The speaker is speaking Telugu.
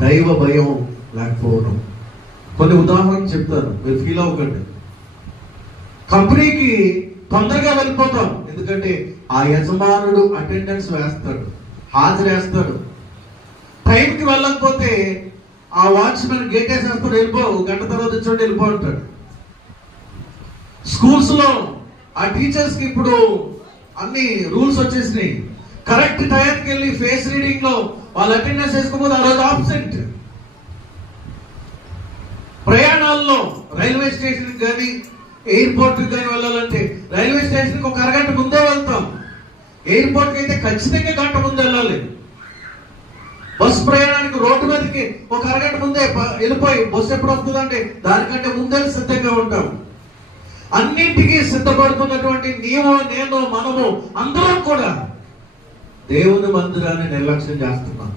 దైవ భయం లేకపోవడం. కొన్ని ఉదాహరణలు చెప్తాను, మీరు ఫీల్ అవ్వకండి. కంపెనీకి తొందరగా వెళ్ళిపోతాం, ఎందుకంటే ఆ యజమానుడు అటెండెన్స్ వేస్తాడు, హాజరేస్తాడు. టైంకి వెళ్ళకపోతే ఆ వాచ్మెన్ గేట్ వేసేస్తాడు, వెళ్ళిపో, గంట తర్వాత వచ్చి వెళ్ళిపో అంటాడు. స్కూల్స్ లో ఆ టీచర్స్ కి ఇప్పుడు అన్ని రూల్స్ వచ్చేసినాయి. కరెక్ట్ టైంకి వెళ్ళి ఫేస్ రీడింగ్ లో వాళ్ళు అటెండెన్స్ వేసుకోకపోతే ఆ రోజు ఆబ్సెంట్. ప్రయాణాల్లో రైల్వే స్టేషన్ కానీ ఎయిర్పోర్ట్ కానీ వెళ్ళాలంటే రైల్వే స్టేషన్కి ఒక అరగంట ముందే వెళ్తాం, ఎయిర్పోర్ట్కి అయితే ఖచ్చితంగా గంట ముందు వెళ్ళాలి. బస్ ప్రయాణానికి రోడ్డు మీదకి ఒక అరగంట ముందే వెళ్ళిపోయి బస్సు ఎప్పుడు వస్తుందంటే దానికంటే ముందే సిద్ధంగా ఉంటాం. అన్నింటికీ సిద్ధపడుతున్నటువంటి నీవు, నేను, మనము అందరం కూడా దేవుని మందిరాన్ని నిర్లక్ష్యం చేస్తున్నాం.